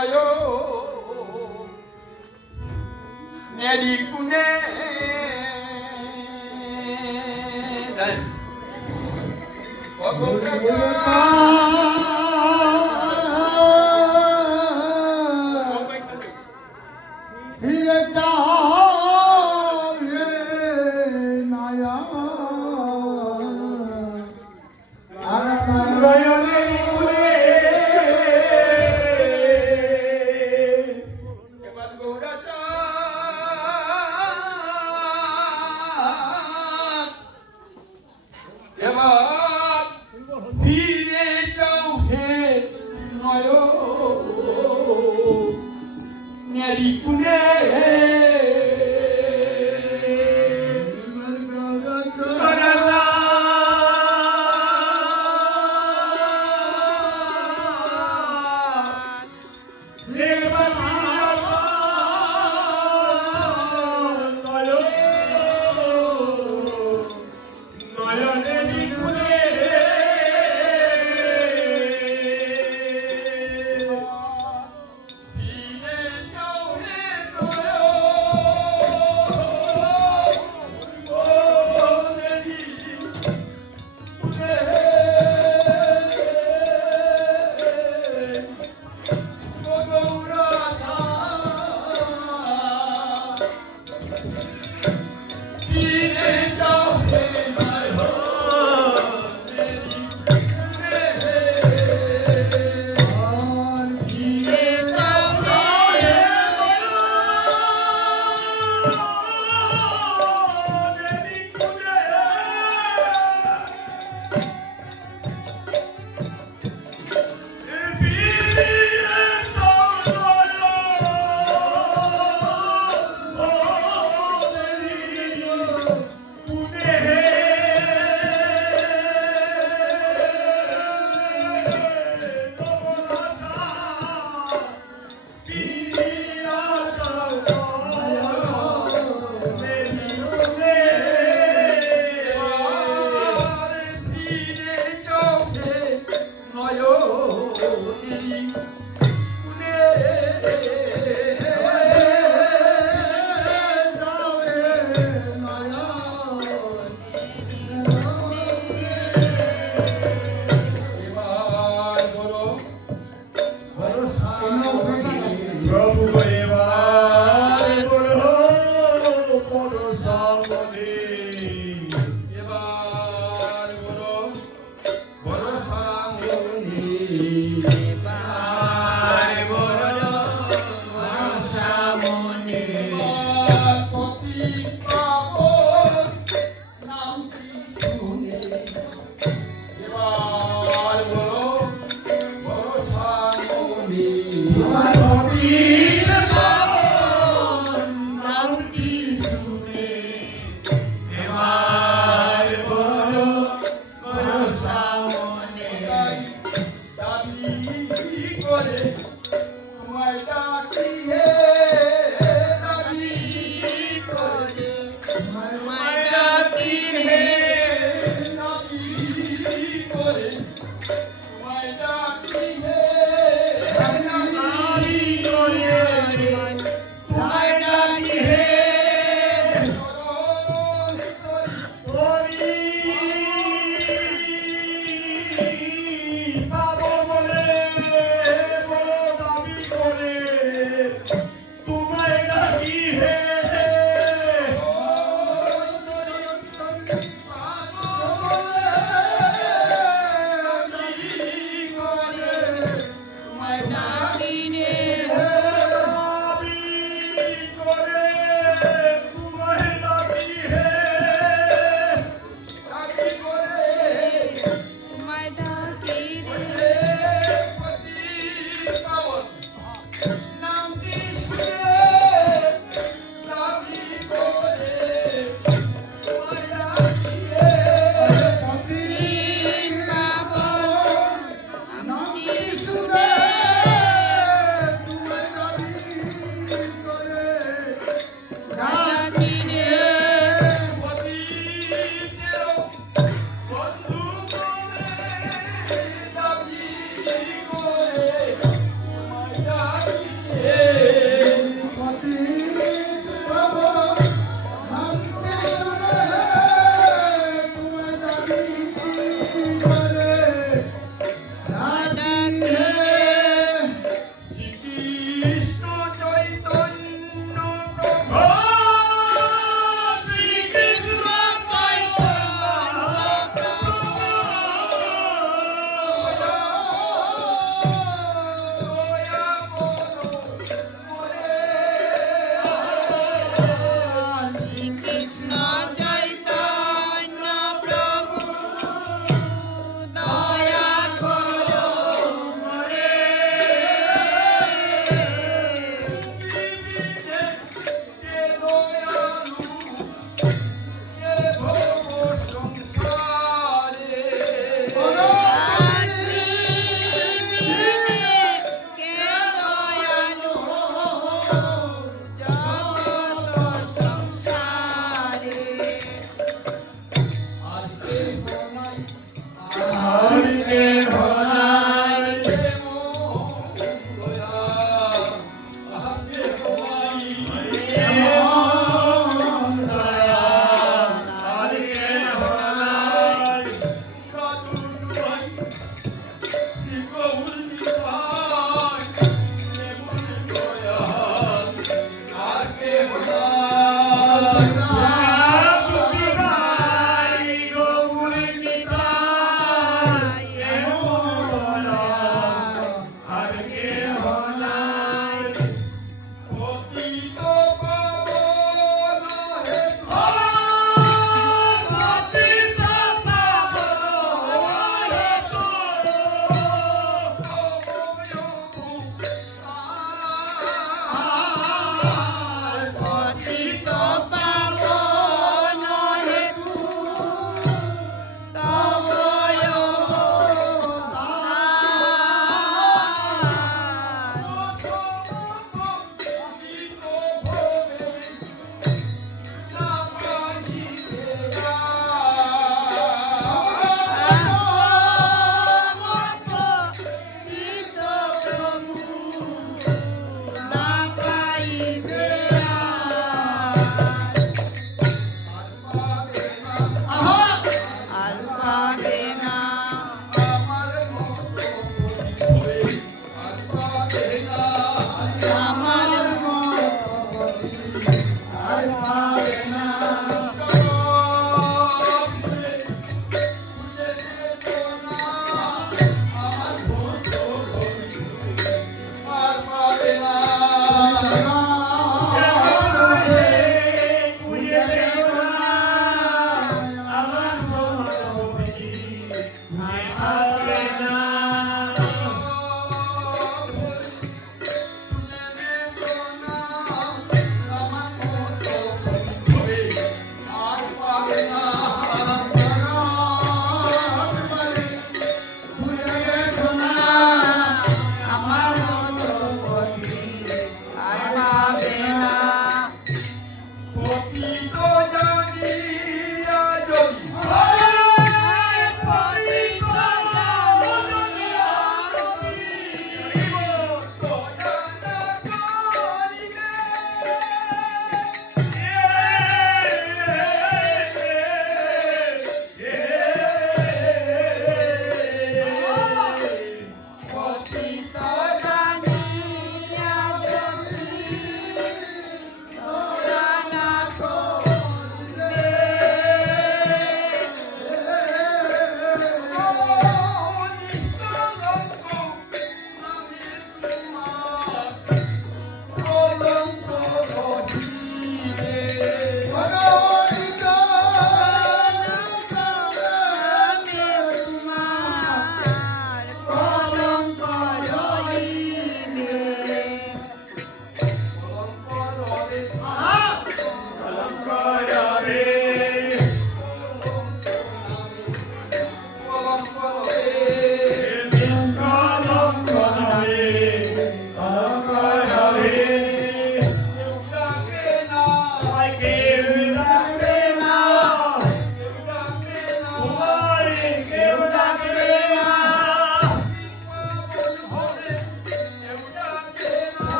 নয় নেরি কুনে ফিরে চালে নায়া ফিরে যাও হে নয় নেরি কুনে Hare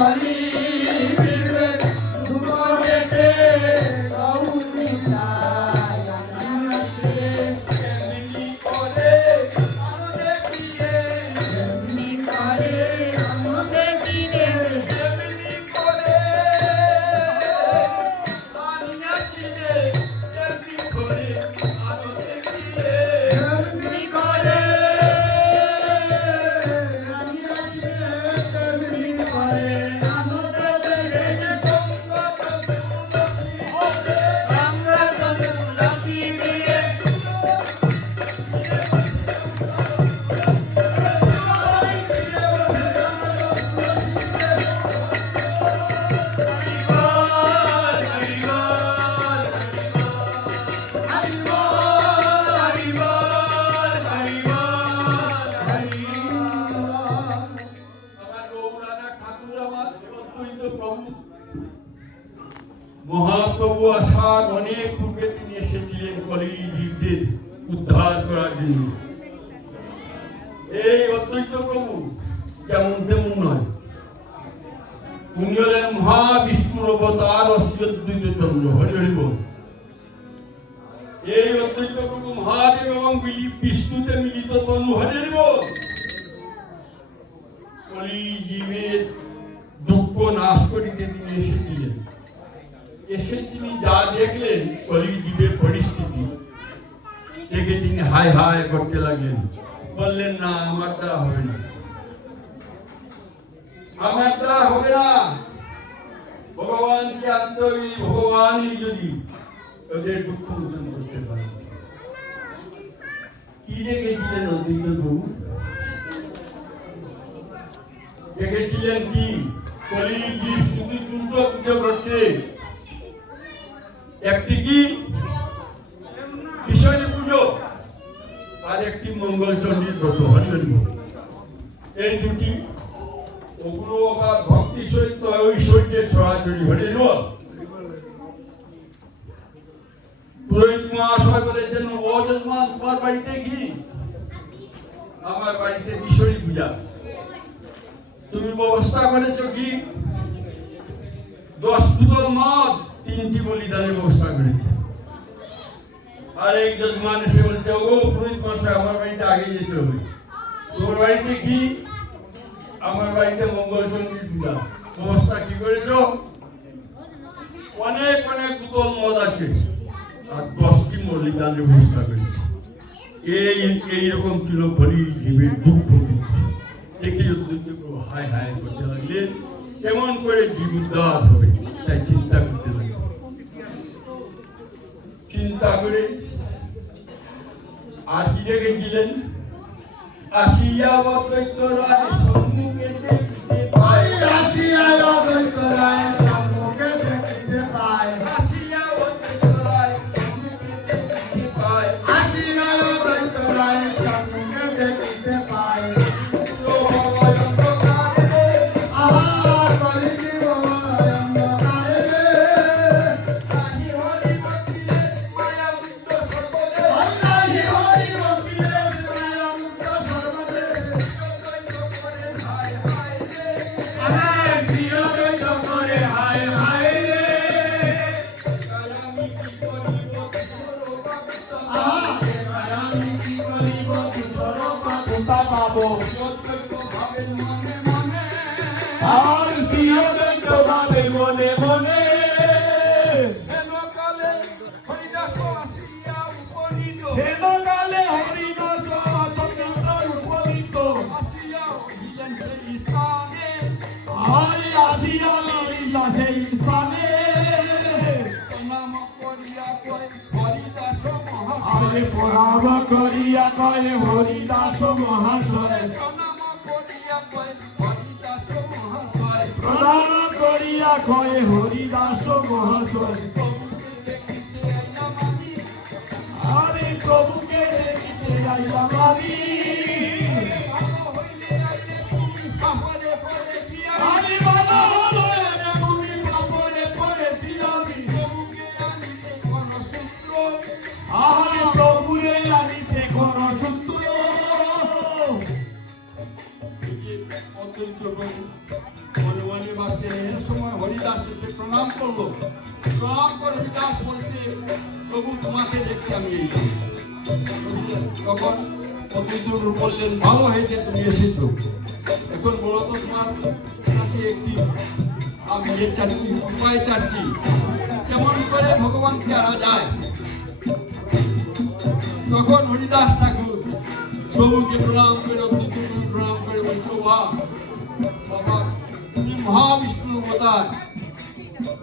কলি ফিরবে দুপুরেতে গৌরী নাই আছে এমনি করে আমাদের দিয়ে এমনি করে আমাদের দিনে এমনি করে দানিয়া চিনে এমনি করে আমাদের দিয়ে এমনি করে আমি আছি এমনি করে আমাদের দিনে আমরা তো তুলসী দিয়ে আমার গৌরানা ঠাকুর আমার অদ্বৈত প্রভু মহাপ্রভু আসার অনেক পূর্বে তিনি এসেছিলেন কলিযুগের উদ্ধার করার জন্য। এই অদ্বৈত প্রভু যেমন তেমন নয়, উনি হলেন মহাবিষ্ণুর অবতার শ্রী অদ্বৈত চন্দ্র। হরি হরি বল। এই অদ্বৈত প্রভু মহাদেব এবং বিষ্ণুতে মিলিত তনু। হরি হরি বল। কলিজীবের দুঃখ নাশ করিতে তিনি এসেছিলেন। এসে তিনি যা দেখলেন কলিজীবের পরিস্থিতি দেখে তিনি হায় হায় করতে লাগলেন। বললেন, না, আমার দ্বারা হবে না, আমার দ্বারা হবে না। ভগবানকে আত্মই ভগবানই যদি ওদের দুঃখ মোচন করতে পারে। কি দেখেছিলেন অদ্বৈত প্রভু? দেখেছিলেন কি কলিজীব শুধু দুটো পুজো করছে। একটি কি বিষ্ণু পুজো আর একটি মঙ্গল চণ্ডীর ব্রত। হরি হরি বল। এই দুটি ওগুলো আবার ভক্তি সহিত ঐশ্বর্যের ছড়াছড়ি। হরি হরি বল। পুরোহিত মহাশয় বলেছেন, ও যজমান, তোমার বাড়িতে কি? আমার বাড়িতে বিশ্বরী পূজা। তুমি ব্যবস্থা করেছো কি? 10 বোতল মদ, 3টি বলিদানের ব্যবস্থা করেছে। আর এক যজমান এসে বলছে, ও পুরোহিত মশাই, আমার বাড়িতে আগে যেতে হবে। তোমার বাড়িতে কি? আমার বাড়িতে মঙ্গলচণ্ডীর পূজা। ব্যবস্থা কি করেছো? অনেক অনেক বোতল মদ আছে আর 10টি বলিদানের ব্যবস্থা করেছে। এইরকম ছিল কলিজীবের দুঃখ। দেখে হায় হায় করতে লাগলেন, কেমন করে জীব উদ্ধার হবে, তাই চিন্তা করতে লাগলেন। চিন্তা করে আর কি দেখেছিলেন? আসিয়া অদ্বৈত রায় সম্মুখে দেখিতে পায়। আসিয়া অদ্বৈত রায় সম্মুখে দেখিতে পায়। আসিয়া অদ্বৈত রায় সম্মুখে দেখিতে পায়। আসিয়া অদ্বৈত রায় সম্মুখে দেখিতে পায়। আহা কলিজীব অন্ধকারে রে। আল্লাহি হরি ভক্তিরে মায়া মুক্ত সর্বদে। আমার প্রিয় দ্বৈত করে হায় হায় রে। আহা এবার আমি কি করিব তুছোর পাতুতা পাবো। আর প্রিয় দ্বৈত ভাবে মনে মনে। হেনকালে হরিদাস অচকিত উপনীত। হায় আসিয়া লইলা সেই স্থানে। আরে প্রণাম করিয়া কয় হরিদাস মহাশয়। প্রণাম করিয়া কয় হরিদাস মহাশয়। আরে প্রভুকে দেখিতে যাইলাম আমি। আরে ভালো হলো এনে তুমি পাপড়ে পড়েছি আমি। আরে প্রভুরে আনিতে কোন সূত্র। অত্যন্ত মনে মনে মাসে এর সময় হরিদাস এসে প্রণাম করলো। প্রণাম করে হরিদাস বলছে, প্রভু তোমাকে দেখতে আমি এসেছি। তখন অদ্বৈতগুরু বললেন, ভালো হয়েছে তুমি এসেছো। এখন বলো তো তোমার কাছে একটি আমি চাচ্ছি, উপায় চাচ্ছি, কেমন করে ভগবানকে আনা যায়। তখন হরিদাস ঠাকুর প্রভুকে প্রণাম করে, অদ্বৈতগুরু প্রণাম করে বলছো, বাবা তুমি মহাবিষ্ণু অবতার,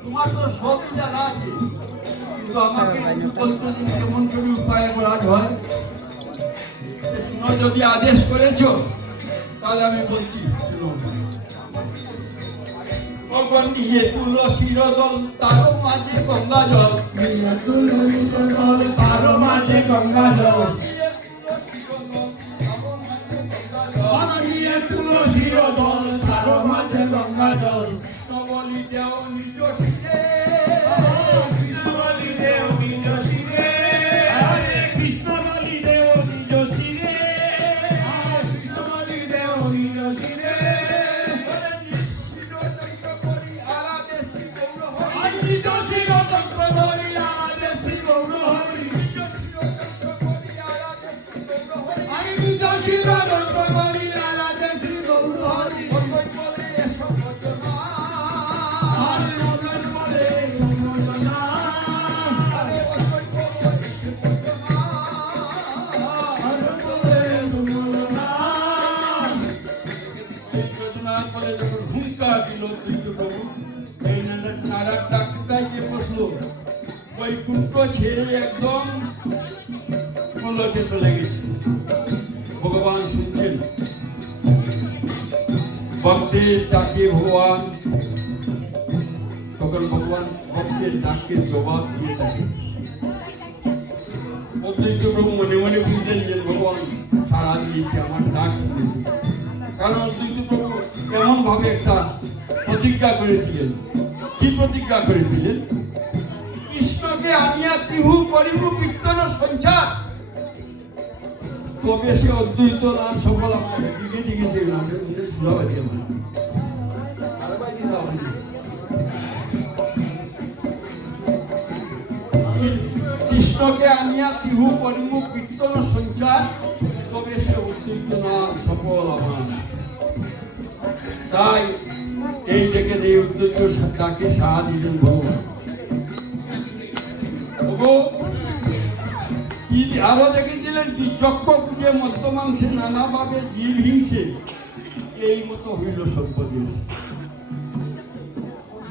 তোমার তো সবই জানা আছে, কিন্তু আমাকে বলছো যে কেমন করে উপায় করা হয়। শুনো, যদি আদেশ করেছো তাহলে আমি বলছি, ভগবান নিয়ে তুলসীর দল, তার মাঝে গঙ্গা জল, তার মাঝে গঙ্গা জল, তুলসীর দল, তার মাঝে গঙ্গা জল, বলি দেও নিজ শিরে, কৃষ্ণ বলি দেও নিজ শিরে, হরে কৃষ্ণ বলি দেও নিজ শিরে, কৃষ্ণ বলি দেও নিজ শিরে, নিজ শির চক্র ধরি আরাধে শ্রী গৌর হরি, নিজ শির চক্র ধরি আরাধে শ্রী গৌর হরি, হরে মদন বলে সমদনা, হরে বলে সমদনা। যখন হুঙ্কার দিল প্রভু, এই নারার ডাক্তার যে বসলো, বৈকুণ্ঠ ছেড়ে একদম মূলতে চলে গেছে। ভগবান শুনছেন, ভক্তের ডাকে ভগবান, তখন ভগবান ভক্তের ডাকে জবাব দিয়ে থাকে। অদ্বৈত প্রভু মনে মনে বুঝলেন যে ভগবান সাড়া দিয়েছে আমার ডাক শুনেছে। কারণ অদ্বৈত প্রভু এমন ভাবে একটা প্রতিজ্ঞা করেছিলেন। কি প্রতিজ্ঞা করেছিলেন? কৃষ্ণকে আনিয়া ত্রিহু করিব কীর্তন সঞ্চার, তবে সে অদ্বৈত নাম সফল আমার দিকে দিকে যে নামের মধ্যে সুরাবাদী আমার কৃষ্ণকে আনিয়া ত্রিহু করিব কীর্তন সঞ্চার, তবে সে অদ্বৈত নাম সফল আমার। তাই এই থেকে এই অদ্বৈত তাকে সাড়া দিলেন ভগবান। আরো দেখেছিলেন কি, যজ্ঞ পুজো মধ্যমাংসে নানাভাবে জীব হিংসে, এই মতো হইল সর্বদেশ।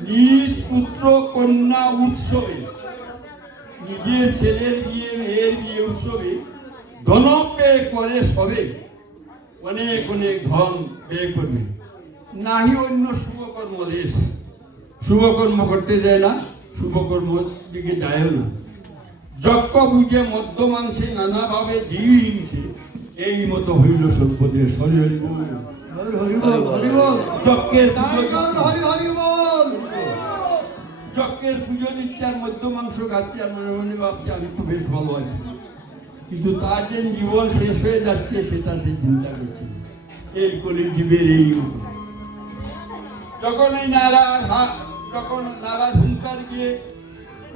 নিজ পুত্র কন্যা উৎসবে, নিজের ছেলের বিয়ে মেয়ের বিয়ে উৎসবে ধন ব্যয় করে সবে, অনেক অনেক ধন ব্যয় করবে, নাহি অন্য শুভকর্ম দেশ। শুভকর্ম করতে যায় না, শুভকর্ম দিকে যায়ও না। যজ্ঞ বুঝে মধ্যমাংসে নানাভাবে জীব হিংসে, এই মতো হইল সর্বদেশ। হরি হরি বল, যজ্ঞের যজ্ঞের পুজো দিচ্ছে আর মধ্যমাংস খাচ্ছে, আর মনে মনে ভাবছে আমি তো বেশ ভালো আছি, কিন্তু তার যে জীবন শেষ হয়ে যাচ্ছে সেটা সে চিন্তা করছে। এই করে জীবের এই যখন এই নারার হাত, যখন নারার হুঙ্কার গিয়ে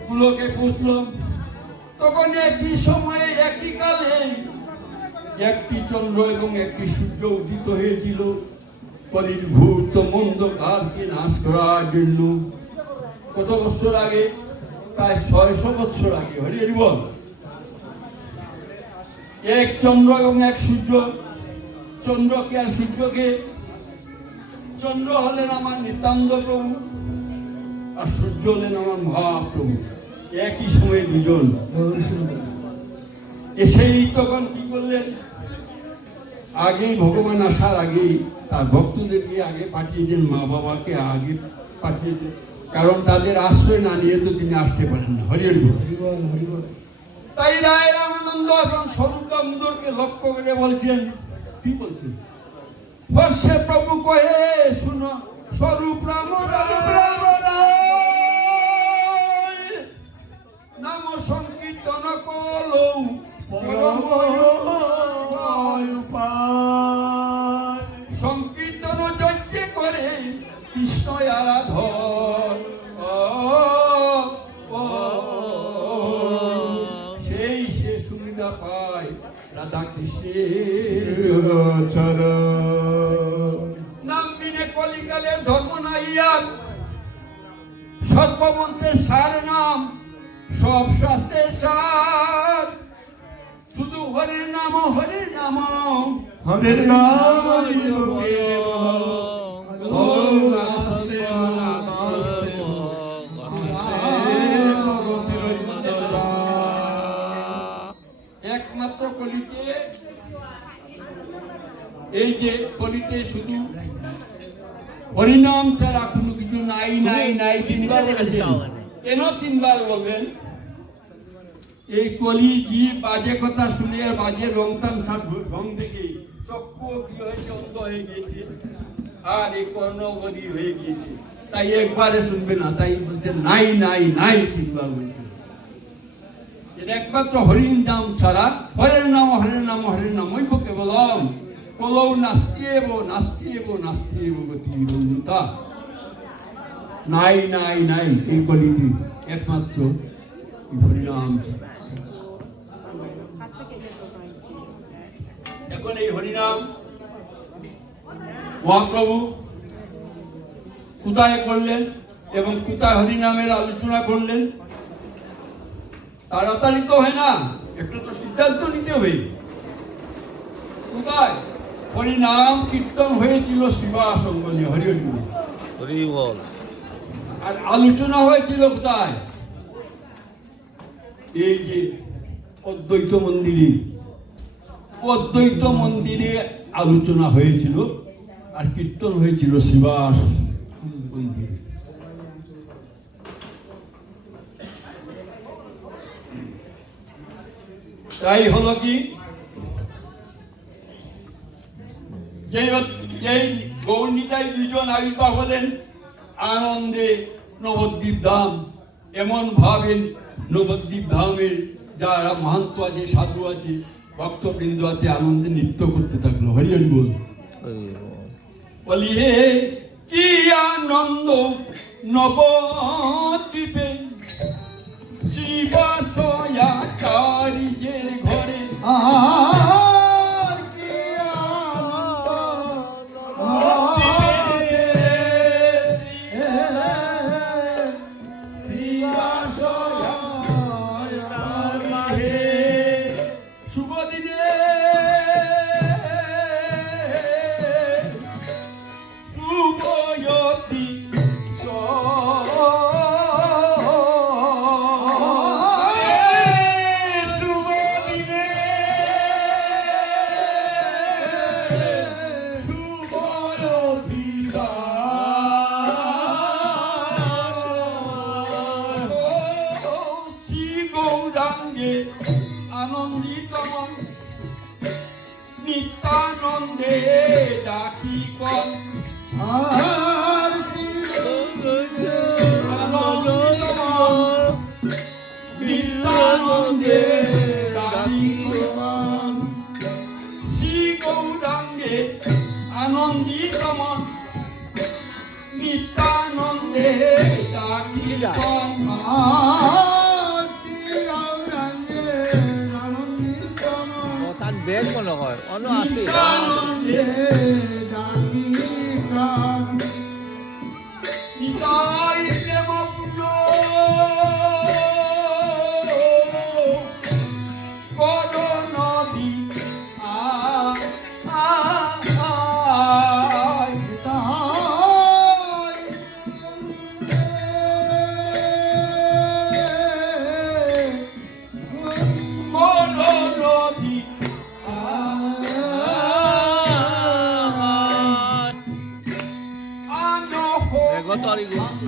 গুলোকে পুষল, তখন একই সময়ে একই কালে একটি চন্দ্র এবং একটি সূর্য উদিত হয়েছিল কলির ভূত মন্দ কালকে নাশ করার জন্য। কত বছর আগে? প্রায় 600 বছর আগে। হরি হরি বল। এক চন্দ্র এবং এক সূর্য, চন্দ্রকে আর সূর্যকে, চন্দ্র হলেন আমার নিত্যানন্দ প্রভু আর সূর্য হলেন আমার মহাপ্রভু, একই সময়ে দুজন এসেই তখন কি করলেন, আগেই ভগবান আসার আগেই তার ভক্তদেরকে আগে পাঠিয়ে দেন, মা বাবাকে আগে পাঠিয়ে দেন, কারণ তাদের আশ্রয় না নিয়ে তো তিনি আসতে পারেন না। হরি হরি বল। তাই রায় রামানন্দ এবং স্বরূপ দামোদরকে লক্ষ্য করে বলছেন, কি বলছেন? বর্ষে প্রভু কহে শুনো, স্বরূপ রাম নাম সংকীর্তন কলৌ, সংকীর্তন যজ্ঞে করে কৃষ্ণ গদাধর সেই সে সুবিধা পায় রাধা কৃষ্ণের নাম বিনে কলিকালের ধর্ম নাইয়া সর্বমন্ত্রের সার নাম সব শাস্ত্রের সার শুধু হরির নাম হরির নাম হরির নাম একমাত্র কলিতে এই যে কলিতে শুধু হরিনাম ছাড়া কোনো কিছু নাই নাই নাই তিনবার বলেছেন। কেন তিনবার বলবেন? এই কলি কি বাজে কথা শুনে বাজে রং তামসার রং দেখে চক্ষু কি হয়েছে, অন্ধ হয়ে গিয়েছে, আর এই কর্ণবদী হয়ে গিয়েছে, তাই একবারে শুনবে না, তাই বলছে নাই নাই নাই তিনবার বলছে। একমাত্র হরির নাম ছাড়া হরের নাম হরের নাম হরের নাম ওই কেবলম কলৌ নাস্তিয়েব নাস্তিয়েব নাস্তিয়েব গতিরঞ্জিতা নাই নাই নাই এই কলিতে একমাত্র হরিনাম ছাড়া। এখন এই হরিনাম মহাপ্রভু কোথায় করলেন এবং কোথায় হরিনামের আলোচনা করলেন? তাড়াতাড়ি তো হয় না, একটা তো সিদ্ধান্ত নিতে হবে। কোথায় হরিনাম কীর্তন হয়েছিল শিবাসঙ্গনে হরি হরি বল, আর আলোচনা হয়েছিল কোথায়? এই যে অদ্বৈত মন্দিরে, অদ্বৈত মন্দিরে আলোচনা হয়েছিল আর কীর্তন হয়েছিল শিবাস মন্দিরে। তাই হলো কি, যেই গৌরনীতায় দুজন আবির্ভাব হলেন আনন্দে নবদ্বীপ ধাম, এমন ভাবে নবদ্বীপ ধামের যারা মাহান্ত আছে, সাধু আছে, ভক্তবৃন্দ আছে, আনন্দে নৃত্য করতে থাকলো হরি হরি বল। বলি হে কি আনন্দ নবদ্বীপে শিবাশয়াচারি যে ঘরে, শুভ দিনে শুভয়তি আনন্দিত মন নিত্যানন্দে ডাকি কর, আনন্দিত মন নিত্যানন্দে ডাকি কর, শ্রী গৌরাঙ্গে আনন্দিত মন নিত্যানন্দে ডাকি কর। বেগ মনে হয় অন্য আসে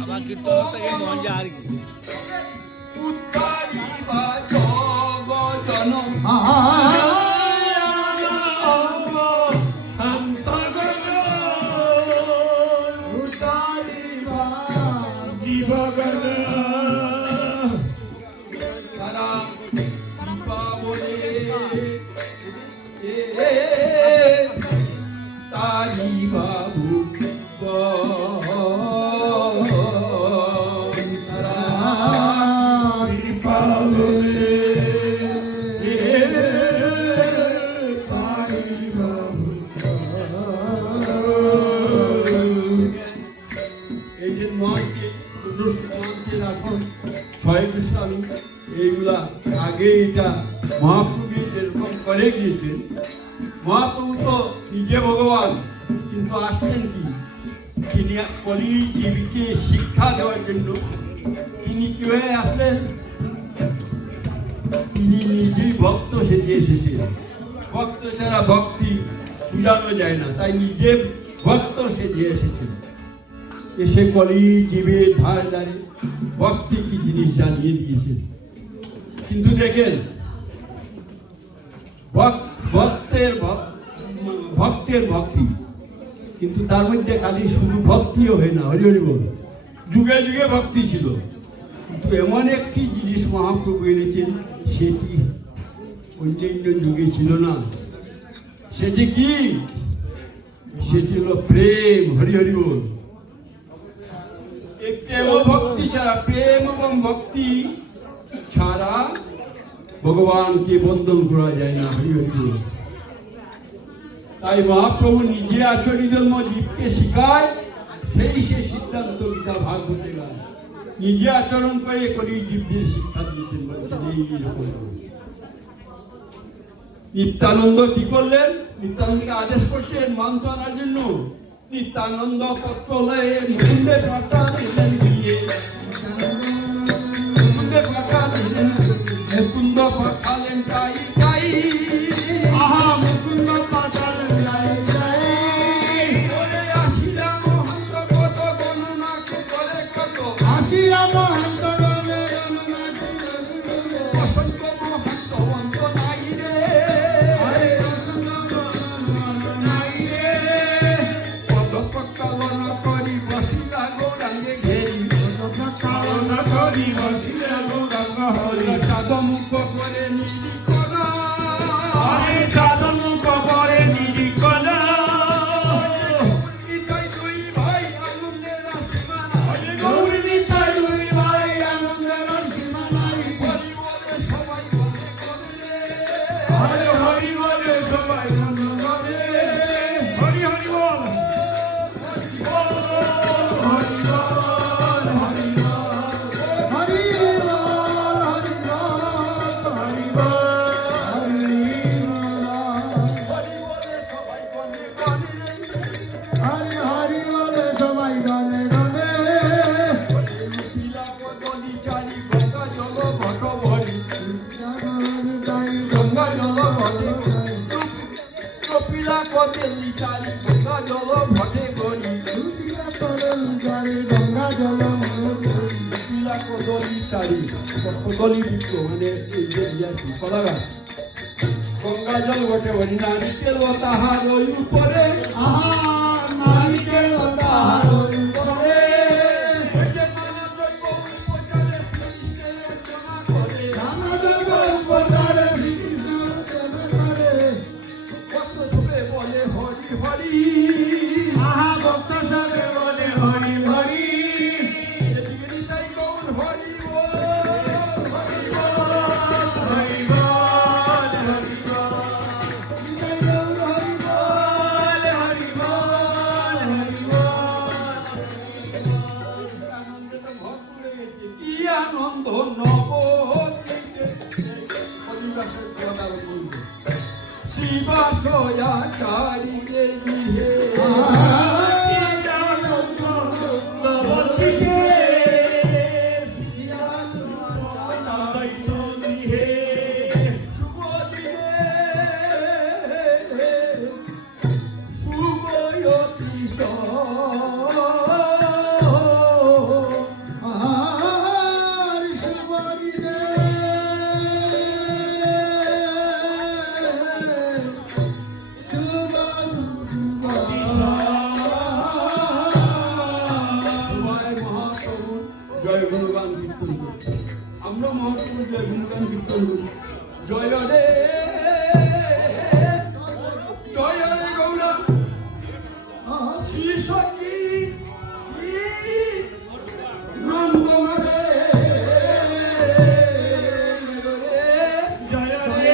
আমার কীর্তন থেকে মজা আর কি। তারি বাবু আসন ছয় গোস্বামী এইগুলা আগে এটা মহাপ্রভু যেরকম করে গিয়েছেন, মহাপ্রভু তো নিজে ভগবান, কিন্তু আসছেন কি তিনি কলি জীবীকে শিক্ষা দেওয়ার জন্য। তিনি কিভাবে আসলেন? তিনি নিজেই ভক্ত সেজে এসেছেন। ভক্ত ছাড়া ভক্তি বুঝানো যায় না, তাই নিজে ভক্ত সেজে এসেছেন। এসে কলি জীবের ধার ধারে ভক্তি কি জিনিস জানিয়ে দিয়েছেন। কিন্তু দেখেন ভক্তের ভক্তি, কিন্তু তার মধ্যে খালি শুধু ভক্তিও হয় না, হরি হরি বল, যুগে যুগে ভক্তি ছিল। কিন্তু এমন একটি জিনিস মহাপ্রভু এনেছেন, সেটি অন্যান্য যুগে ছিল না। সেটি কি? সেটি হলো প্রেম, হরি হরি বল। এই প্রেম ও ভক্তি ছাড়া, প্রেম এবং ভক্তি ছাড়া ভগবানকে বন্দন করা যায় না, হরি হরি বল। তাই মহাপ্রভু নিজে আচরিত জীবকে শিখায়, সেই সে সিদ্ধান্ত গীতা ভাগবতে গায়। নিজে আচরণ করে করি জীবদের শিক্ষা দিয়েছেন, বলছেন এইরকম। নিত্যানন্দ কি করলেন? নিত্যানন্দকে আদেশ করছেন মাংস আনার জন্য। নিত্যানন্দ পত্র লয়ে মুকুন্দে পাঠালেন দিয়ে, মুকুন্দে পাঠালেন, মুকুন্দ পাঠালেন তাই তাই, আহা মুকুন্দ পাঠালেন যাই যাই। ওরে আসিলা মহন্ত কত গণনা করে কত, আসিয়া মহন্ত গণে গণনা করে, অসংখ্য মহন্ত অন্ত নাই রে। আরে অসংখ্য গণনা নাই রে। পদপ্রক্ষালন করি বসিলা গৌরাঙ্গে ঘেরি, পদপ্রক্ষালন করি বসিলা গৌরাঙ্গ হরি। চাঁদ মুখ করে নিরিকণ, আরে চাঁদ মুখ করে নিরিকণ। নিতাই দুই ভাই আনন্দের সীমা নাই, গৌরী নিতাই দুই ভাই আনন্দের সীমা নাই। হরি বলে সবাই বলে করে। আরে হরি বলে সবাই বন্ধ করে। হরি হরি বল, হরি বল, হরি বল, হরি বল, হরি বল, হরি বল, হরি বল। হরি বলে সবাই বলে করে। হরি বলে সবাই গানে গানে। শিলা কদলি চারি গঙ্গা জল ঘট ভরি, গঙ্গা জল ঘটে কপিলা কদলি চারি গঙ্গা জল ঘটে ভরি, গঙ্গা জল শিলা কদলি চারি, কদলি বৃক্ষ মানে এই যে ইয়াছি কলা গাছ, গঙ্গা জল ঘটে ভরি, নারিকেল ও তাহার ওই উপরে, আহা নারিকেল তাহার উপরে। ওই যে নানা দ্রব্য উপচারে শ্রীকৃষ্ণের অর্চনা করে, নানা দেব উপচারে শ্রীকৃষ্ণ প্রেমে করে। ভক্ত সবে বলে হরি হরি। আহা ভক্ত সবে বলে হরি হরি। এদিকে নিতাই গৌর হরি বল, হরি বল। হরি বল, হরি বল, হরি বল, হরি বল, হরি বল। আনন্দে তো ভরপুর হয়ে গেছে। কি আনন্দ নবদ্বীপে, হরিদাসের কথার বলবো। শিবাশয়া চারিকে গৃহে, শুভয়তি জয় গুণগান কীর্তন করছি। আমরা মহাপ্রভু জয় গুণগান কীর্তন করি। জয় রে জয় রে গৌরা শ্রী সখী নন্দমারে জয় রে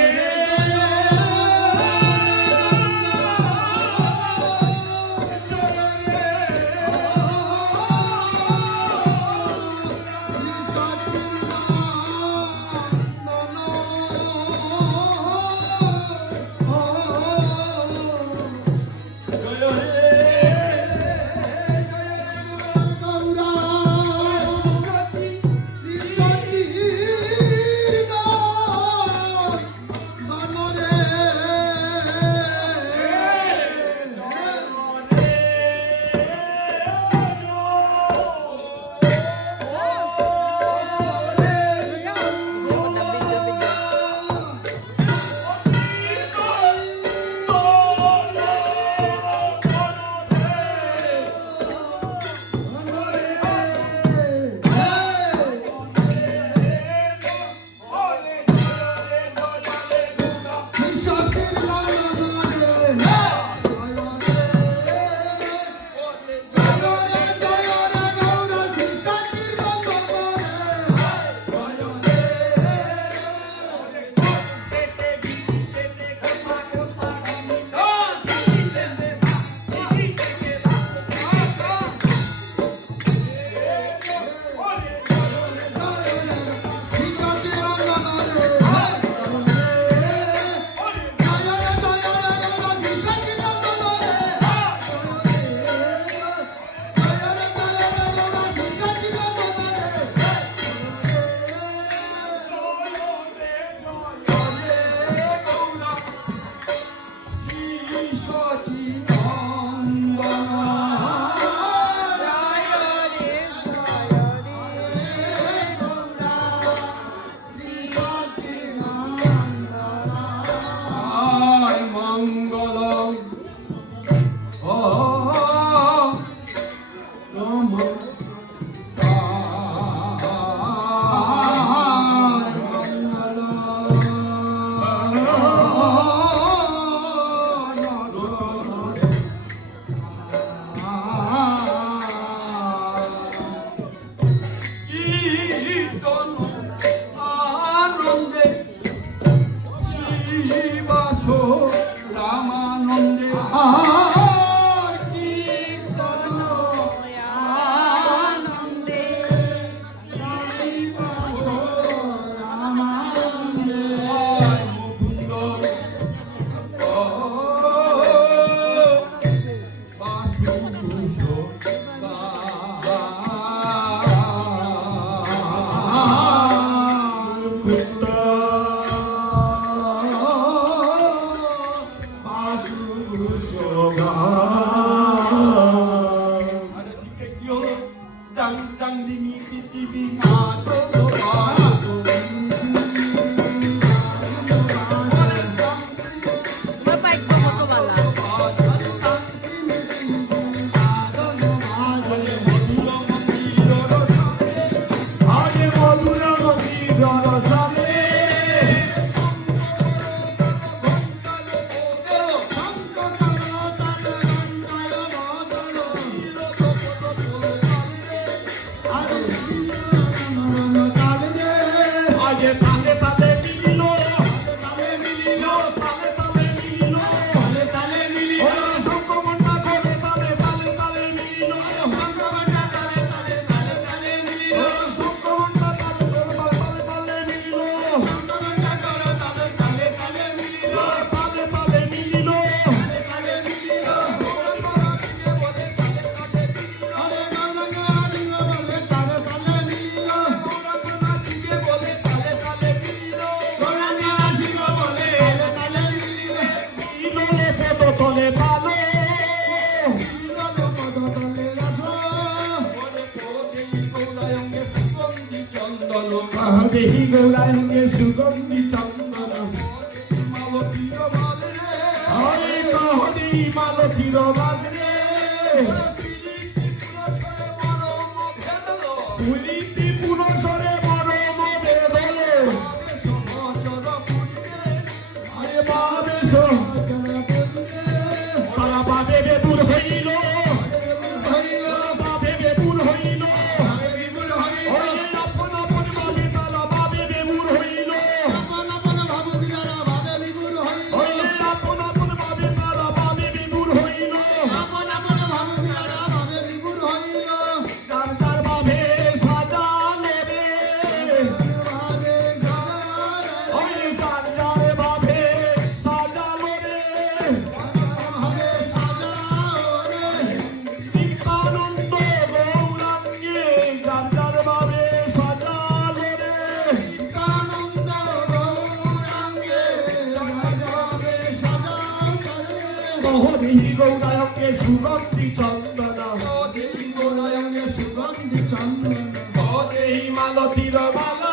পৃথিবী পৃথিবী কাঁদো কাঁদো Bapak ikut foto bala. আরে মধুর মন্দির রসালে আগে তালে তালে মিলিল তালে মিলিল তালে তালে মিলিল তালে তালে মিলিল ও সংকমটা করে তালে তালে তালে মিলিল সংকমটা করে তালে তালে তালে মিলিল সংকমটা করে তালে তালে মিলিল সংকমটা করে তালে তালে তালে মিলিল তালে তালে মিলিল তালে তালে মিলিল বলে তালে তালে আরে গানা গানা বলে তালে তালে মিলিল গানা দিকে বলে তালে তালে মিলিল গানা দিকে বলে তালে মিলিল ইলোলে পদ তলে ভালো ইলোলে পদ তলে রাখো দেহি গৌরাঙ্গে সুগন্ধি চন্দন মালতীর বাজরে আরে কহদি মালতীর বাজরে পুলিতি পুরসরে মরম বেদলে আরে বাবেশ তারা বাবে বেদুর হইল বাবে বেদুর হইল ওই আপন আপন বাবে তারা বাবে বেদুর হইল ওই আপন আপন বাবে তারা বাবে বেদুর হইল যার যার বাবে সাজালে রে ওই যার যার বাবে সাজালো রে নিত্যানন্দ গৌরাঙ্গে যার যার বাবে সাজালো রে নিত্যানন্দ গৌরাঙ্গে যার যার বাবে সাজালো রে মোহনী গৌরাঙ্গে সুগন্ধি চন্দন মোহনী গৌরাঙ্গে সুগন্ধি চন্দন মোহনী মালতীর মালা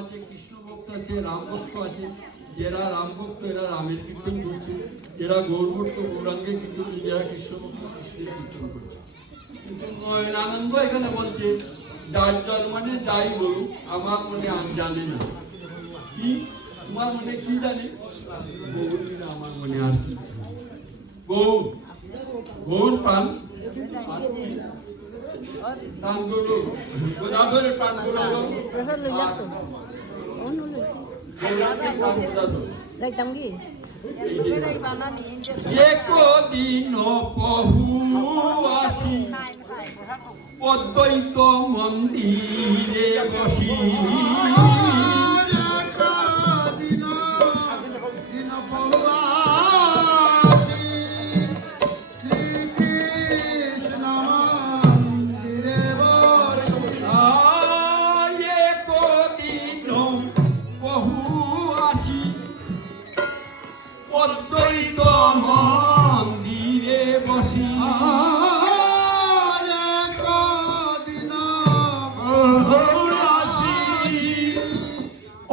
আছে, কৃষ্ণ ভক্ত আছে, রাম ভক্ত আছে। যারা রাম ভক্ত এরা রামের কীর্তন করছে, এরা গৌর ভক্ত গৌরাঙ্গের কীর্তন, যারা কৃষ্ণ ভক্ত কৃষ্ণের কীর্তন করছে। কিন্তু নয়নানন্দ এখানে বলছে যার যার মানে যাই বলুক, আমার মনে জানে না। কি তোমার মনে কি জানে? গৌর বিনা আমার মনে আর কি জানে? গৌর গৌর প্রাণ প্রাণ গৌর গোদাধরের প্রাণ Gour Lihat tuh. Oh, nulis. গৌরাঙ্গের প্রাণ গোদাধর। Like tanggi. একদিন বহু আসি অদ্বৈত মন্দিরে বসি একদিন বহু আসি অদ্বৈত মন্দিরে বসি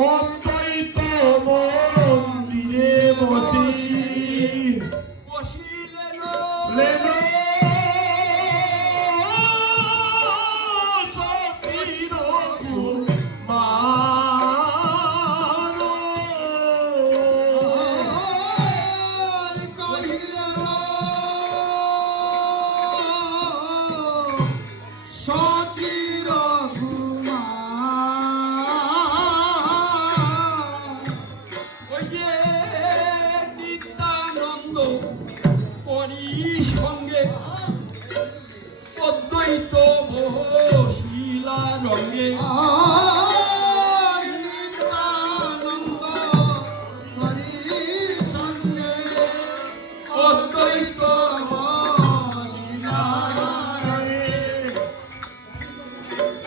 অদ্বৈত মন্দিরে বসি বসিলেন ওই যে নিত্যানন্দ করি সঙ্গে অদ্বৈত বসিলা রঙ্গে অদ্বৈত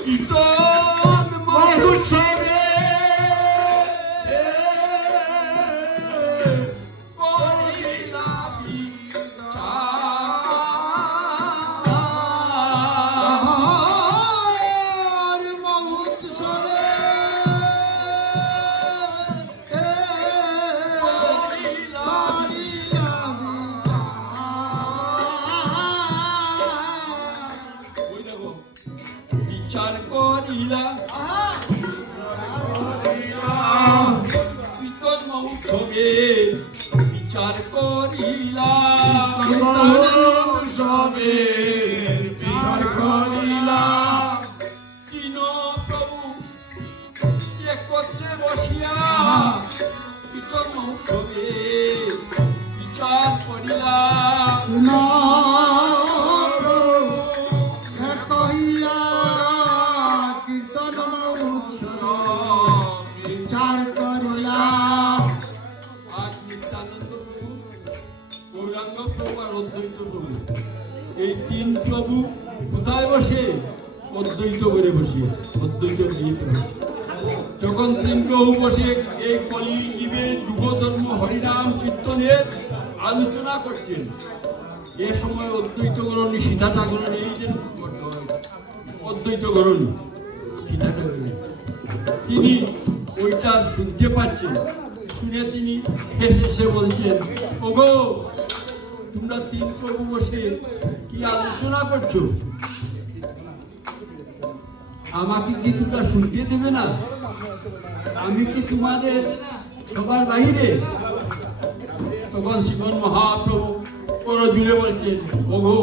কীর্তন মহোৎসবে করিলা বিচার করিলা কীর্তন মহোৎসবে বিচার করিলা তিন প্রভু একত্রে বসিয়া কীর্তন মহোৎসবে বিচার করিলা আর নিত্যানন্দ প্রভু গৌরাঙ্গ প্রভু আর অদ্বৈত প্রভু এই তিন প্রভু কোথায় বসে অদ্বৈত করে বসে অদ্বৈত নিয়ে যখন তিন প্রভু বসে এই কলি জীবের যুগধর্ম হরিনাম কীর্তনের আলোচনা করছেন এ সময় অদ্বৈত গ্রহণ সীতা ঠাকুর এই যে অদ্বৈত গ্রহণ সীতা ঠাকুর তিনি ওইটা শুনতে পাচ্ছেন শুনে তিনি হেসে বলছেন ওগো তোমরা তিন প্রভু বসে কি আলোচনা করছো আমাকে কি তোমরা শুনতে দেবে না আমি কি তোমাদের সবার বাইরে তখন শিবন মহাপ্রভু বড় জুড়ে বলছেন ওগো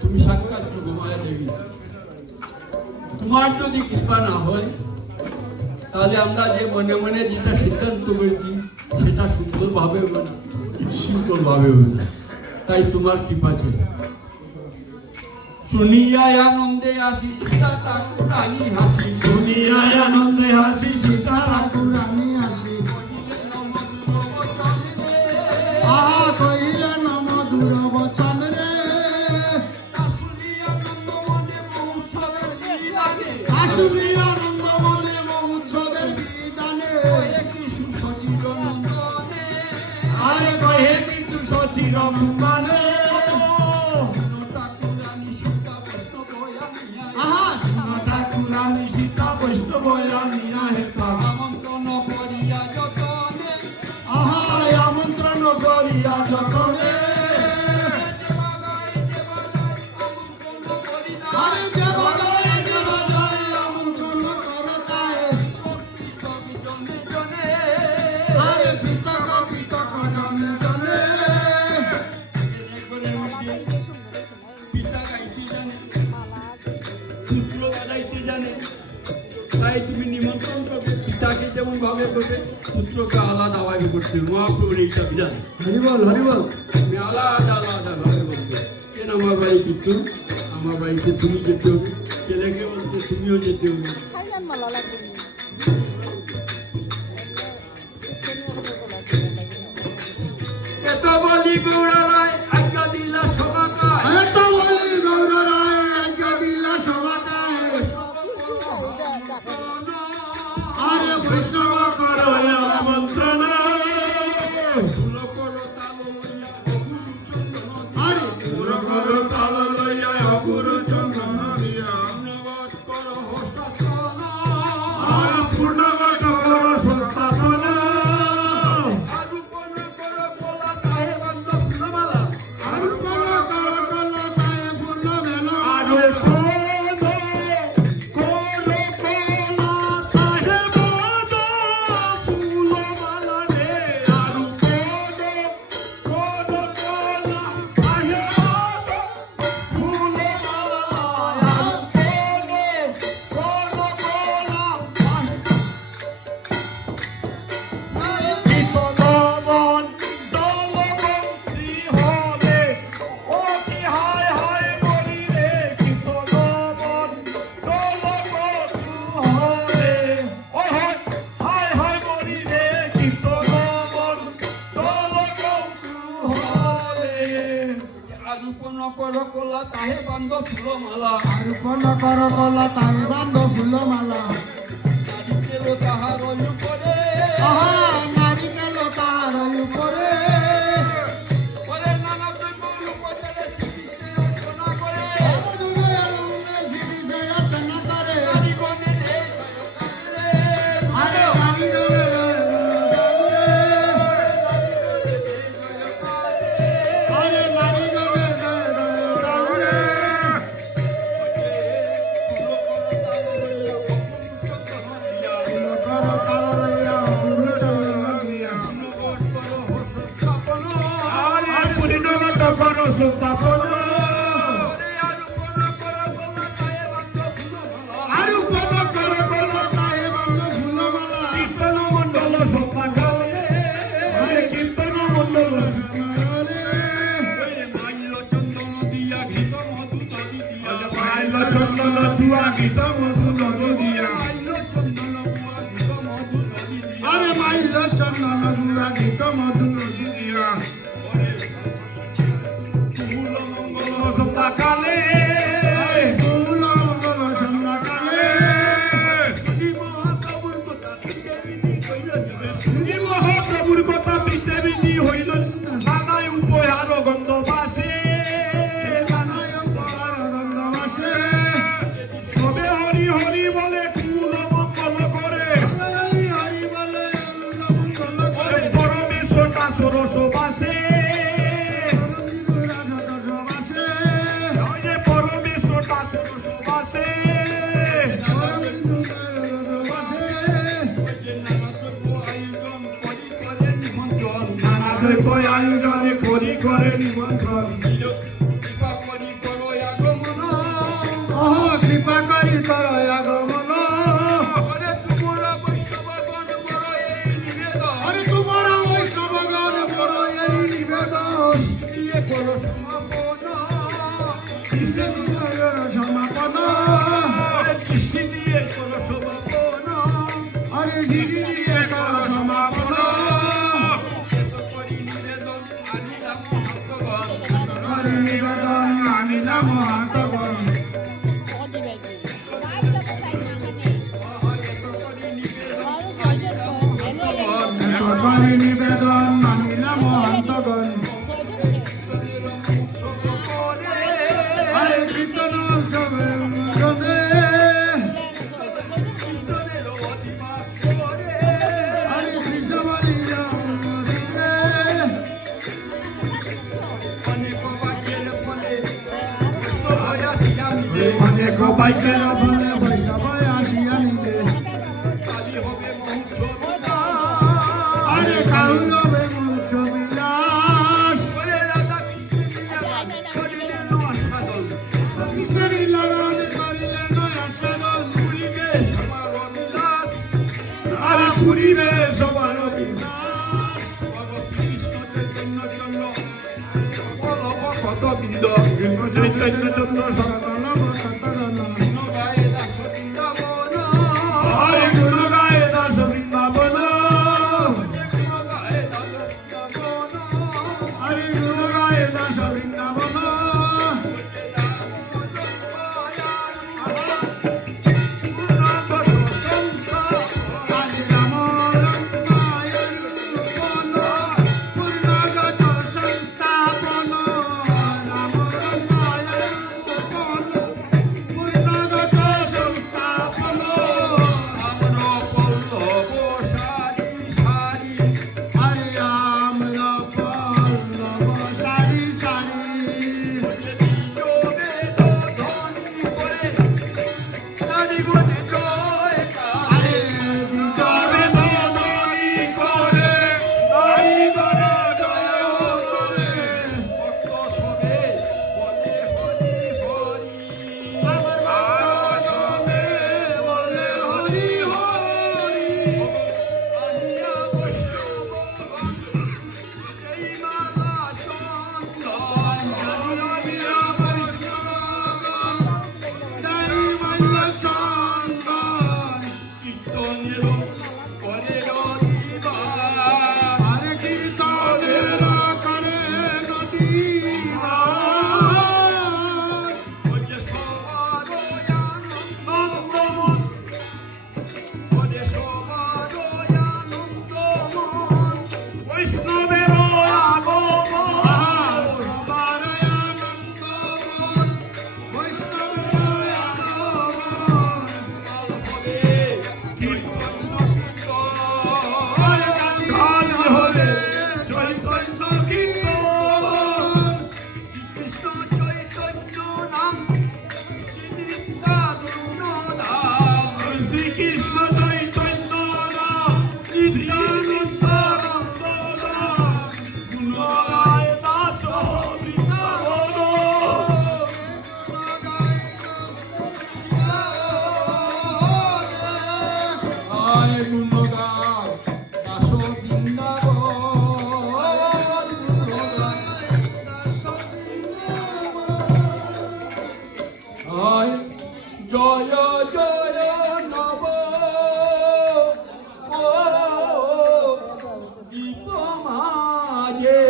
তুমি সাক্ষাৎ যোগমায়া দেবী তোমার যদি কৃপা না হয় তাহলে আমরা যে মনে মনে যেটা সিদ্ধান্ত করেছি সেটা সুন্দরভাবে হবে না সুন্দরভাবে হবে না তাই তোমার কৃপা ছিল শুনিয়া আনন্দে আসি সীতা ঠাকুরানী হাসি শুনিয়া আনন্দে হাসি সীতা ঠাকুরানী হাসি কহিলে নম দূর বচন রে আসুলি আনন্দ মনে মহোৎসবের বিধানে আরে কহে কিছু সচির মুখানে ঠাকুরানী সীতা বৈষ্ণব আনিয়া হেতা আমন্ত্রণ করিয়া যতনে আমন্ত্রণ করিয়া যতনে আরে দেবালয় আমন্ত্রণ করতায় আরে পিতক জনে জনে পিতা গাইতে জানে পুত্র গাইতে জানে তাই তুমি নিমন্ত্রণ করবে পিতাকে যে যেমন ভাবে করবে সূত্রকে আলাদা ভাবে করছে মহাপ্রভুর এইটা বিধান হরিবল হরিবল তুমি আলাদা আলাদা ভাবে করবে কেন আমার বাড়ি কিন্তু আমার বাড়িতে তুমি যেতে হবে ছেলেকে বলতে তুমিও যেতে হবে খাইলাম মালা লাগবে এত বলি গৌরা রায় আজ্ঞা দিলা সবাকায় এত বলি গৌর রায় আজ্ঞা দিলা সবাকায় আরে বৈষ্ণব করো আমন্ত্রণ ফুল করো তাল লইয়া আরে পুর করো তাল লইয়া অপুর চন্দন দিয়া ধন্যবাদ করো হস্তাসন আর পূর্ণবট করো সত্তাসন আরূপণ করো কোলা তাহে বন্ধ ফুলমালা আর কোন কর কল তায়ে পূর্ণ বেল আরে কোন কোন কোলা তাহে বদ ফুল মালা রে আর কোন কোন কোলা তাহে বদ ফুল মালা আর কোন কোন কোলা বিপদমন দলমন্ত্রী হলে অতি হায় হায় বলি রে বিপদমন দলমন্ত্রী হলে ও হায় হায় বলি রে বিপদমন দলমন্ত্রী হলে আরূপণ করো কোলা তাহে বন্ধ ফুলমালা আর কোন কর কলা তাই বান্ধ ফুলমালা নারিকেল তাহার উপরে আহা নারিকেল তার উপরে ওরে নানা দ্রব্য উপরে শ্রীকৃষ্ণের অর্চনা করে নারীগণের এই জয়কারে আরে আমি আরে নারী গবে দৌড়ে কর কালরিয়া পুরু চন্দ্র দিয়া আরে পুরিনগত কর সুতাপন আর কোন কর কল তায়ে বন্ধ ফুলমালা কীর্তন মণ্ডল সপাকালে আরে কীর্তন মণ্ডল সপাকালে মাইল চন্দন চুয়া গীত মধু নদ দিয়া আরে মাইল চন্দন চুয়া গীত মধু নদ দিয়া ফুল মঙ্গল সপাকালে ফুল মঙ্গল সপাকালে মহাপ্রভুর কথা বিদ্যাবিধি হইল নানায় উপহার গন্ধ বাসে তবে হরি হরি বলে কুল মঙ্গল করে পরমেশ্বরটা ষোড়শ বাসে পরমেশ্বরটা ষোড়শ বাসে নানা দ্রব্য আয়োজনে করি করে নিমন্ত্রণ কৃপা করি তর আগমন আরে তোমার বৈষ্ণবগণ বড় এই নিবেদন সমাপন আরে দিদি দিয়ে কর সমাপন হরি নিবেদন আনিলাম হাতগণ হরি নিবেদন আনিলাম হাতগণ আরে কীর্তন উৎসবে রোদে আরে কৃষ্ণ বলি অনেক বাইকের ফলে বৈষ্ণব আসিয়া নিতে আরে কাউরবে মুখ বিলাস কৃষ্ণের লড়ন করিলে নয় সাধন আরে পরিবেশ বল বিনাশ কৃষ্ণ চৈতন্য চন্দ্র বলব কত বিন্দ কৃষ্ণ চৈতন্য চন্দ্র সনাতন সনাতন গায়ে দাস বৃন্দাবন হরে গুণ গায়ে দাস বৃন্দাবন হরে গুণ গায়ে দাস বৃন্দাবন জয় জয় নব দীপ মাঝে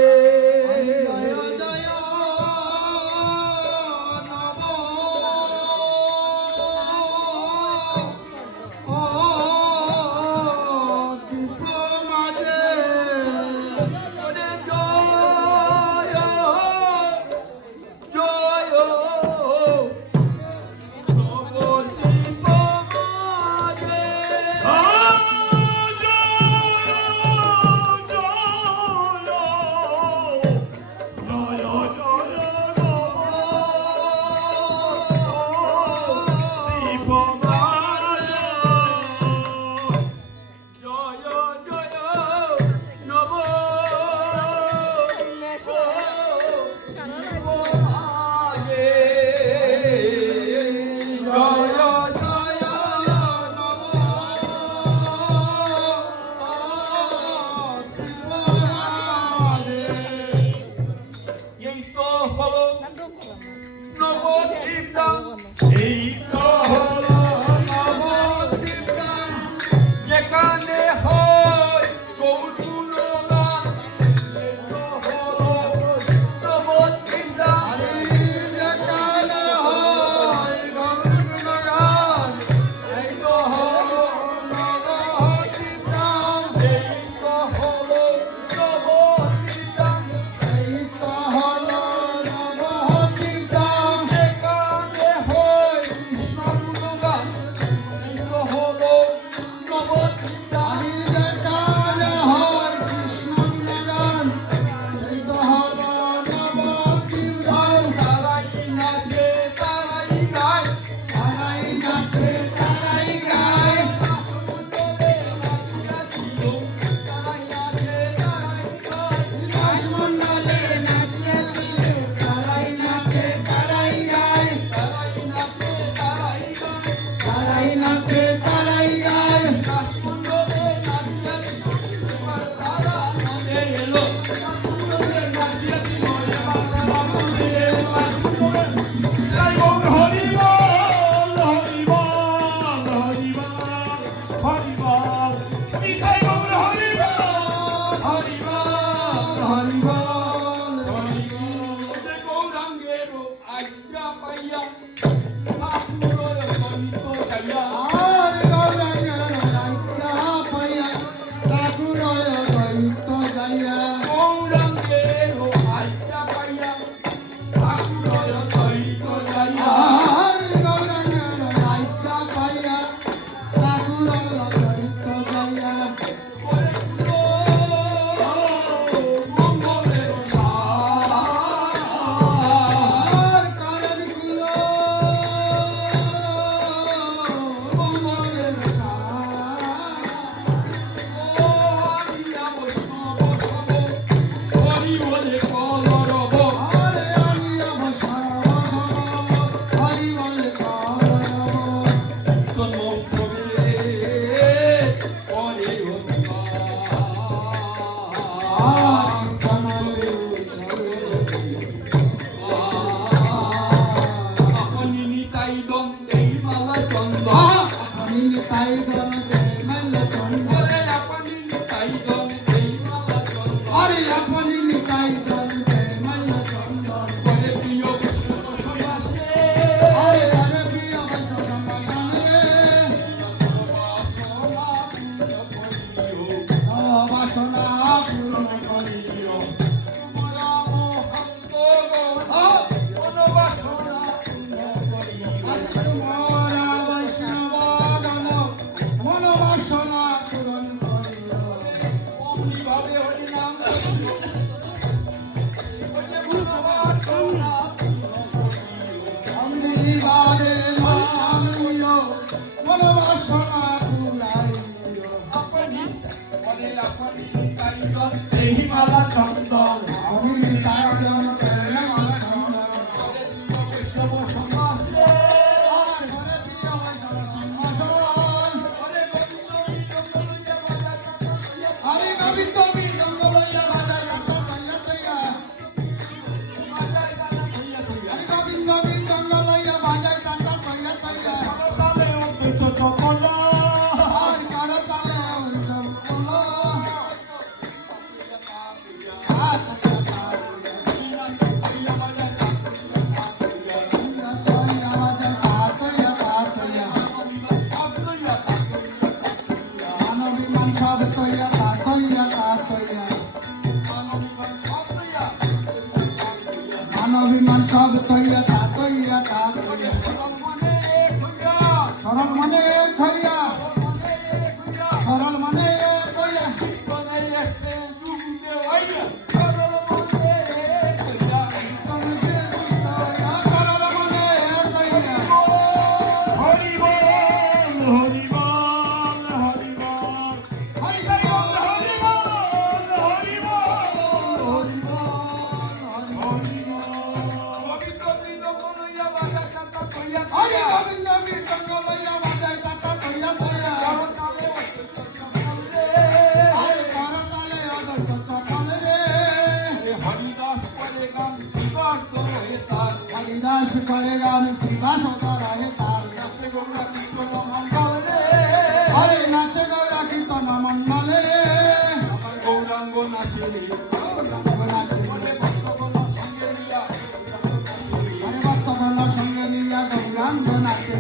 আজ্ঞা পাইয়া ঠাকুর সহিত যাইয়া আর গৌরাঙ্গের আজ্ঞা পাইয়া ঠাকুর দৈত্য যাইয়া গৌরাঙ্গের আজ্ঞা পাইয়া ঠাকুর সহিত যাইয়া আর গৌরাঙ্গের আজ্ঞা পাইয়া ঠাকুর দৈত্য যাইয়া মঙ্গলের আর কালের গুলো মঙ্গলের হরি বলে কলরব আরে আনিয়া হরি বলে করব তন্মন্ত্রে পরে আর কানারে আপনি নিতাই দন্দে মালা চন্দ আমি তাই দনতে মেলে চন্দ বলে আপনি নিতাই দন্দে মালা চন্দ আরে আপনি তাই দনতে মেলে চন্দ বলে প্রিয় কৃষ্ণ সমাসে আরে আরে প্রিয় বৈষ্ণব রে বাসনা পূর্ণ করিও মোরা বৈষ্ণব গণ মনোবাসনা পূরণ করিও অমৃবারে মামিও মনোবাসনা পুরাইও মালা চন্দন আমি তাই জনতে মালা চন্দন সমাসে আর ঘরে প্রিয় বৈষ্ণব সম্ভাষণ আরে গোবিন্দ বীরঙ্গ লইয়া বাজায় কাটা পাইয়া তৈয়া আরে গোবিন্দ বীরঙ্গ লইয়া বাজায় কাটা পাইয়া তৈয়া আর কারো তালে উৎসব হলো আর মানবিমান সব তৈয়া তা তৈয়া তা তৈয়া মানবিমান সব তৈয়া তা তৈয়া তা তৈয়া সরল মনে এক হইয়া সরল মনে এক হইয়া সরল মনে এক হইয়া হরি বল হরি বল হরি বল হরি গোবিন্দ বীরঙ্গ লইয়া বাজায় কাটা তৈয়া তৈয়া আরে কারো তালে অদন্ত চপল রে হরিদাস করে গান শিবাস রাহে তাল হরে নাচে গৌরা কীর্তন মন্ডলে গৌরাঙ্গ নাচে হরে ভক্তবল সঙ্গে নিয়া গৌরাঙ্গ নাচে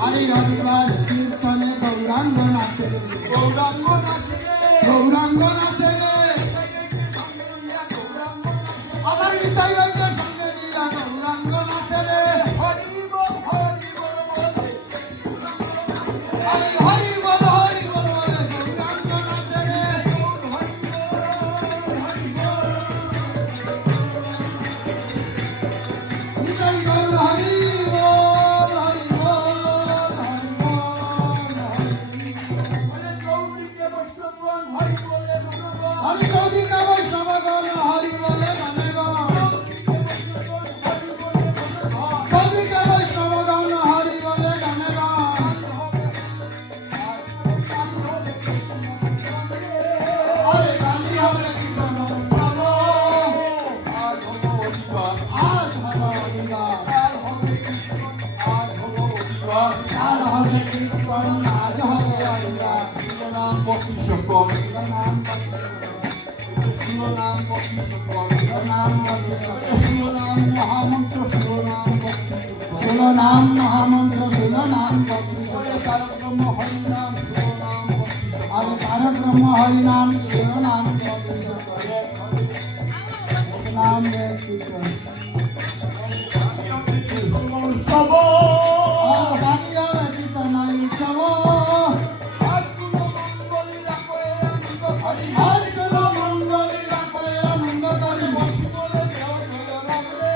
হরে হরিবাস কীর্তনে গৌরাঙ্গ নাচে গৌরাঙ্গ নাচে গৌরাঙ্গ নাচে রে আমার নিতাই হইতে সঙ্গে নিয়া গৌরাঙ্গ নাচে রে হরি হরি বল বলে গৌরাঙ্গ নাচে রে নিতাই গৌর হরি বল হরি বল হরি বল হরি গৌরীকে বৈষ্ণবগণ হরি বলে গানেগণ গৌরীকে বৈষ্ণবগণ হরি বলে গানেগণ হরে কালী হরে কীর্তন উৎসব আজ হরিবাস আর হবে কীর্তন আজ হবে হরিবাস নাম বক্তি সকল নাম নাম বক্তি সকল শিরোনাম শিরোনাম মহামন্ত্র শিরোনাম শিরোনাম মহামন্ত্র শিরোনাম তারক ব্রহ্ম হরিনাম শিরোনাম আর তারক ব্রহ্ম হরিনাম শিরোনাম নাম উৎসব বাণিজ্য ব্যতীত নাই উৎসব আর কোনো মঙ্গলী রাখে আনন্দ করি ভক্তি বলে জয় রাম রে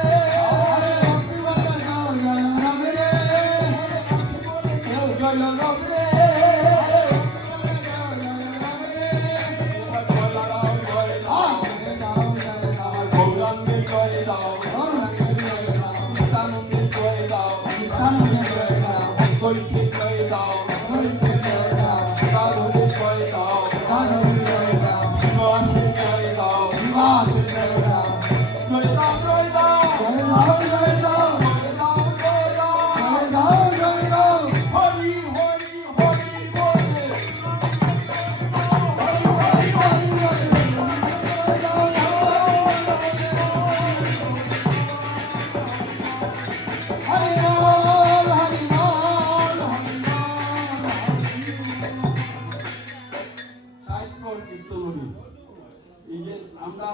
আমরা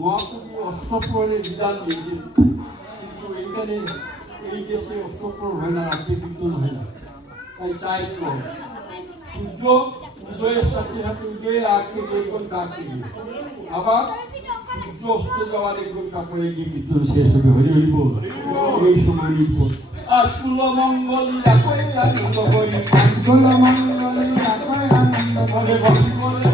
মহাকবি অষ্টপ্রহরের বিধান দিয়েছি, কিন্তু এইখানে এই দেশে অষ্টপ্রহর হয় না, রাজ্যে কীর্তন হয় না, তাই চাই সূর্য উদয়ের সাথে সাথে উদয়ের আগ থেকে 1 ঘন্টা আগ থেকে আবার সূর্য অস্ত যাওয়ার 1 ঘন্টা পরে গিয়ে কীর্তন শেষ হবে। হরি হরি বল। এই সময় আজ কুলমঙ্গলী রাখে আনন্দ করি, কুলমঙ্গলী রাখে আনন্দ করে ভক্তি বলে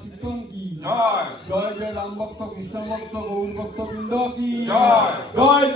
কীর্তন কি জয় জয় রাম ভক্ত কৃষ্ণ ভক্ত গৌর ভক্ত বৃন্দ কি জয় জয়।